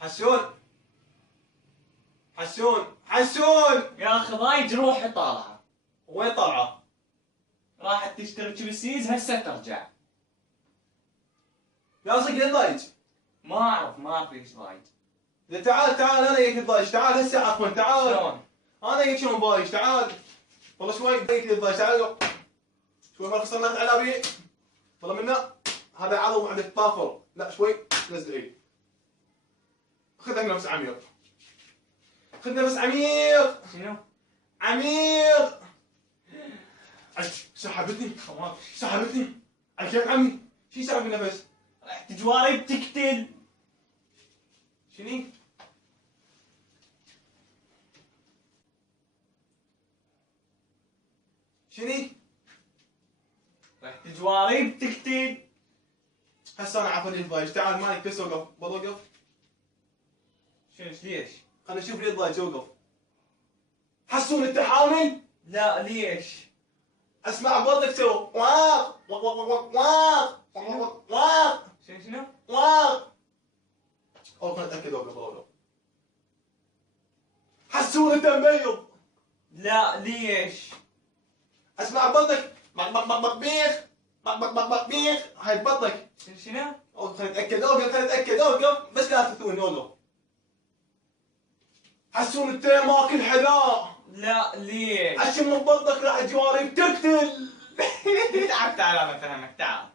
حسون حسون حسون، يا اخي ضايج روحي طالعه. وين طالعه؟ راحت تشترك بالسيز هسه ترجع. يا صدق لين ضايج؟ ما اعرف ليش ضايج. تعال انا جيت ضايج، تعال هسه عفوا تعال. شلون؟ انا جيت شلون ضايج، تعال. والله شوي جيت ضايج، تعال شوي ما خسرنا على والله منا هذا عضو عندك طافر، لا شوي نزل ايد. خذ نفس عميق، خذ نفس عميق. شنو؟ عميق. سحبتني سحبتني على كيف عمي؟ شو يسحب النفس؟ رحت جواري بتقتل. شني؟ شني؟ رحت جواري بتقتل. هسه انا عفوا ليش ضايج، تعال مالك بس اوقف، بوقف. شنو ليش؟ خلينا نشوف ليش ضايج، اوقف. حسون انت حامل؟ لا ليش؟ اسمع بوضك سوى واق واق واق واق واق واق شنو؟ واق. او خلينا نتاكد، اوقف. حسون انت مبيض. لا ليش؟ اسمع بطنك بق بق بق بق بيخ بق بق بق بق بيخ، هاي بطنك. شنو؟ اوقف خلينا نتاكد، خلينا نتاكد، اوقف بس لا تفتوني، اوقف. حسون انت ماكل حذاء. لا ليش؟ عشان من بطنك راح جواري بتقتل. تعال انا افهمك، تعال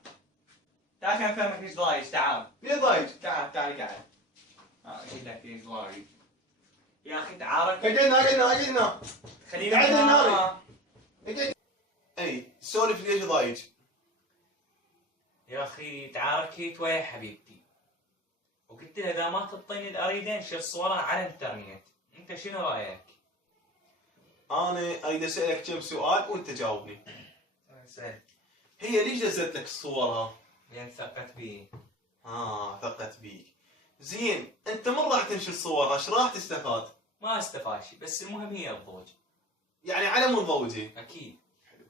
عشان افهمك ايش ضايج. تعال ليه ضايج؟ تعال قاعد. اقول لك ايش ضايج. يا اخي تعارك. قعدنا خلينا قعدنا هنا. ناري. اي سولف ليش ضايج؟ يا اخي تعاركت ويا حبيبتي وقلت لها اذا ما تعطيني الاريد انشر صورها على الانترنت، انت شنو رايك؟ انا اريد اسالك كم سؤال وانت جاوبني. سهل. هي ليش نزلت لك صورها؟ لان ثقت بي. ثقت بيك. زين انت من راح تنشر صورها؟ ايش راح تستفاد؟ ما استفاد شيء، بس المهم هي الضوج. يعني على مود ضوجي. اكيد. حلو.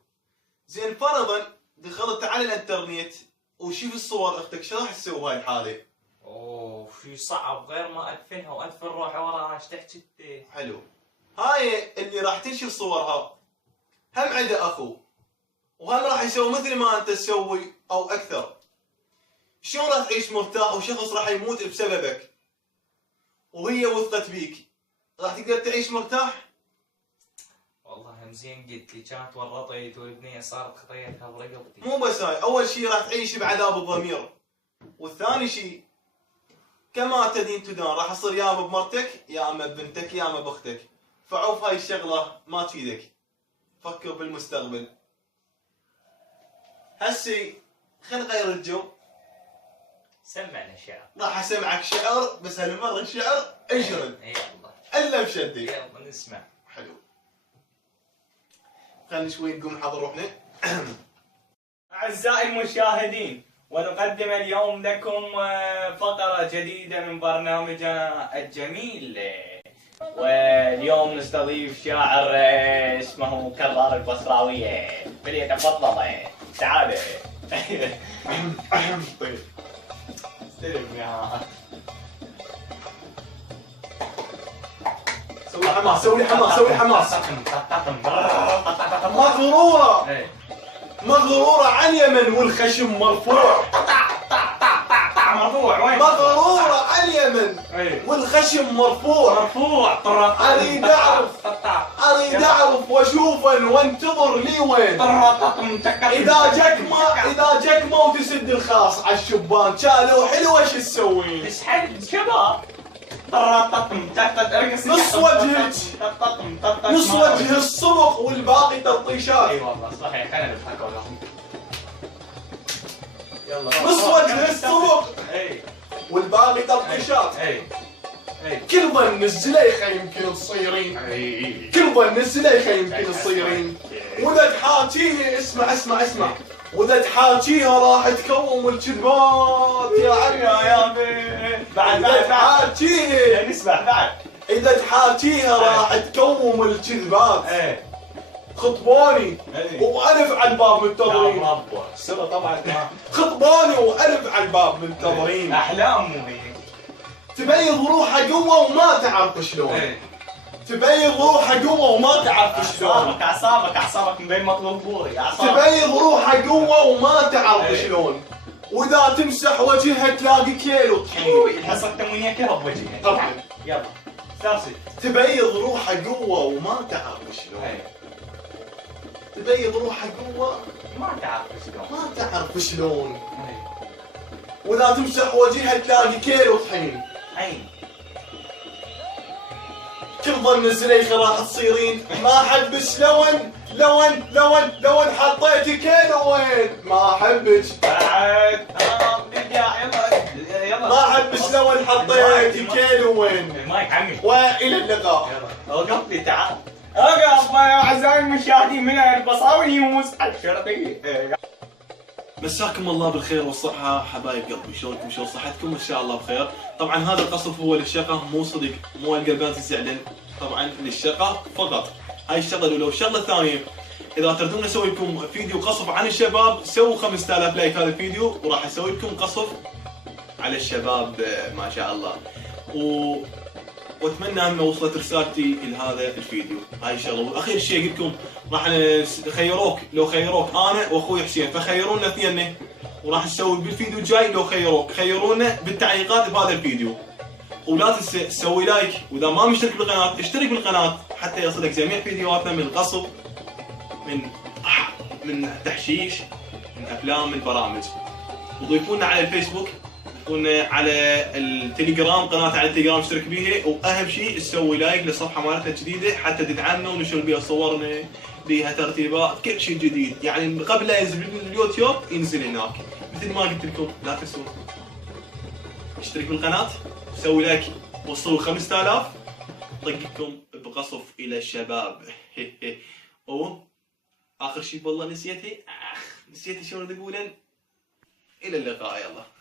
زين فرضا دخلت على الانترنت وشوف الصور اختك، ايش راح تسوي بهاي الحاله؟ اوه شي صعب، غير ما ادفنها وادفن روحي وراها. ايش تحكي انت؟ حلو. هاي اللي راح تنشر صورها هم عنده اخو، وهم راح يسوي مثل ما انت تسوي او اكثر. شلون راح تعيش مرتاح وشخص راح يموت بسببك وهي وثقت بيك؟ راح تقدر تعيش مرتاح؟ والله هم زين قلت لي، كانت ورطت والبنيه صارت خطيتها برقبتي. مو بس هاي، اول شيء راح تعيش بعذاب الضمير، والثاني شيء كما تدين تدان، راح يصير يا اما بمرتك يا اما ببنتك يا اما باختك. فعوف هاي الشغله ما تفيدك، فكر بالمستقبل. هسي خلينا نغير الجو. سمعنا شعر. راح اسمعك شعر، بس هالمره الشعر اجرد يلا الا بشدك. يلا نسمع. حلو. خلينا شوي نقوم نحضر روحنا. أعزائي المشاهدين، ونقدم اليوم لكم فقرة جديدة من برنامجنا الجميل. واليوم نستضيف شاعر اسمه كرار البصراوية، فليتفضل. تعال. طيب استلم يا سوي حماس، سوي حماس، سوي حماس. مغرورة مغرورة عن اليمن والخشم مرفوع. مرفوع وين؟ مغرورة عن اليمن والخشم مرفوع. اريد اعرف واشوفا وانتظر لي وين. اذا جك ما وتسد الخاص على الشبان، كانوا حلوه شو تسوين؟ تسحب شباب. نص وجهك نص وجه الصبغ والباقي تلطيشات. اي والله صحيح، انا بضحك لهم. يلا نص وجه الصبغ والباقي تلطيشات. كل ظن الزليخه يمكن تصيرين، كل ظن الزليخه يمكن تصيرين. واذا تحاكيها اسمع واذا تحاكيها راح تكوم الكذبات يا عمي. بعد تحاكيها نسمع بعد. اذا تحاكيها راح تكوم الكذبات. خطبوني والف على الباب منتظرين. السر طبعا. خطبوني والف على الباب منتظرين. احلام مو هي. تبيض روحه قوة وما تعرف شلون. تبيض روحه قوة وما تعرف شلون. اعصابك مبين مطلوب بوري. تبيض روحه قوة وما تعرف شلون. واذا تمسح وجهها تلاقي كيلو طحين. الحصة التموينية كلها بوجهها. طبعا. يلا ساسي. تبيض روحه قوة وما تعرف شلون. تبيض روحه قوة ما تعرف شلون. ما تعرف شلون. واذا تمسح وجهها تلاقي كيلو طحين. عين. كل ظن الزليخة راح تصيرين. ما احبش لون حطيتي كيلو وين. ما احبش. بعد. يلا. ما احبش لون حطيتي كيلو وين. المايك عمي. والى اللقاء. يلا اوقف لي تعال. اوقف يا اعزائي المشاهدين من البصاويوس الشرقي. مساكم الله بالخير والصحة حبايب قلبي، شلونكم؟ شلون صحتكم؟ ان شاء الله بخير. طبعا هذا القصف هو للشقة، مو صدق، مو القلبان تزعلن، طبعا للشقة فقط. هاي الشغلة الأولى، والشغلة الثانية إذا تردون نسوي لكم فيديو قصف عن الشباب سووا 5000 لايك هذا الفيديو وراح اسوي لكم قصف على الشباب ما شاء الله. واتمنى ان وصلت رسالتي لهذا الفيديو. هاي الشغله. واخير شيء اقول لكم راح لو خيروك انا واخوي حسين فخيرونا اثنين، وراح نسوي بالفيديو الجاي لو خيرونا بالتعليقات بهذا الفيديو. ولا تنسى تسوي لايك، واذا ما مشترك بالقناه اشترك بالقناه حتى يصلك جميع فيديوهاتنا من القصف، من تحشيش، من افلام، من برامج. وضيفونا على الفيسبوك، ضيفونا على التليجرام، قناه على التليجرام اشترك بيها. واهم شيء تسوي لايك للصفحه مالتنا الجديده حتى تدعمنا وننشر بيها صورنا، بيها ترتيبات، كل شيء جديد. يعني قبل لا ينزل باليوتيوب ينزل هناك. مثل ما قلت لكم لا تنسون اشترك بالقناه، سوي لايك، وصلوا 5000 طقكم بقصف الى الشباب. اخر شيء والله نسيتي شلون تقولن. الى اللقاء. يلا.